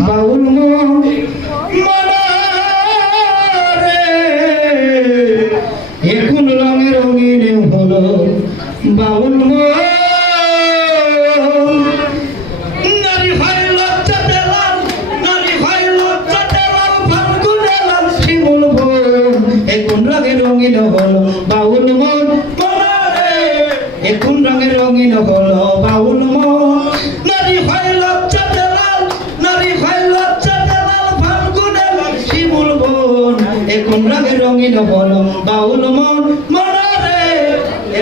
বাউল মন রে এখন রঙে রঙিন হলো বাউল মন নারী হয় লজ্জা দেলাম নারী হয় লজ্জা দেলাম ফাল্গুন এলাম শিমুল বন এখন রঙে রঙিন হলো বাউল মন রে এখন রঙে রঙিন হলো বাউল মন নারী হয় লজ্জা দেলাম নারী হয় লজ্জা দেলাম ফাল্গুন এলাম শিমুল বন এখন রঙে রঙিন হলো বাউল মন রে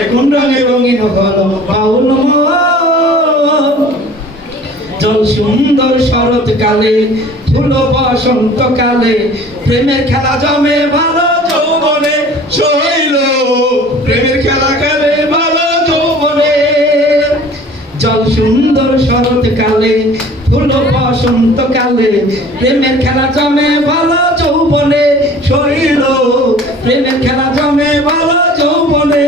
এখন রঙে রঙিন হলো বাউল মন জল সুন্দর শরৎকালে ফুল বসন্তকালে প্রেমের খেলা জমে ভালো যৌবনে শৈল প্রেমের খেলা খেলে ভালো যৌবনে জল সুন্দর শরৎকালে ফুল বসন্তকালে প্রেমের খেলা জমে ভালো যৌবনে শৈল প্রেমের খেলা জমে ভালো যৌবনে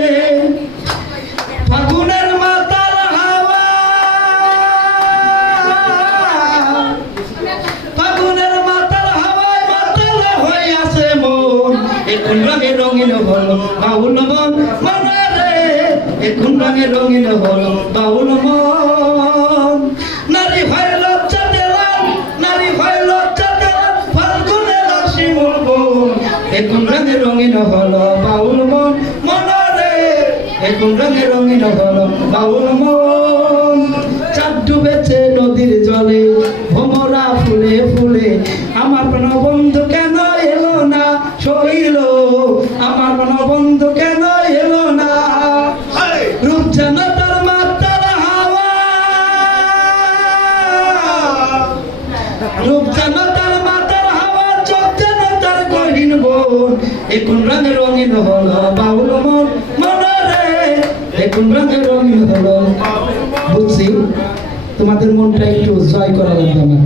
ফাগুনের মাতার হাওয়া ফাগুনের মাতার হাওয়ায় মাতাল হইয়াছে মন এখন রঙে রঙিন হলো বাউল মন রে এখন রঙে রঙিন হলো বাউল মন নারী হয় লজ্জা দিলাম নারী হয় লজ্জা দিলাম ফাল্গুনে শিমুল বন এখন রঙে রঙিন হলো বাউল মন রে এখন রঙে রঙিন হলো বাউল মন চাঁদ ডুবেছে নদীর জলে ভোমরা ফুলে ফুলে আমার প্রাণ বন্ধু কেন এলো না শৈল আমার প্রাণ বন্ধু কেন এলো না রূপ যেন তার মাতার হাওয়া রূপ যেন তার মাতার হাওয়া চোখ যেন তার গহীন বন এখন রঙে রঙিন হলো বাউল মন রে এখন রঙে রঙিন হলো বুঝছি তোমাদের মনটা একটু জয় করা লাগবে না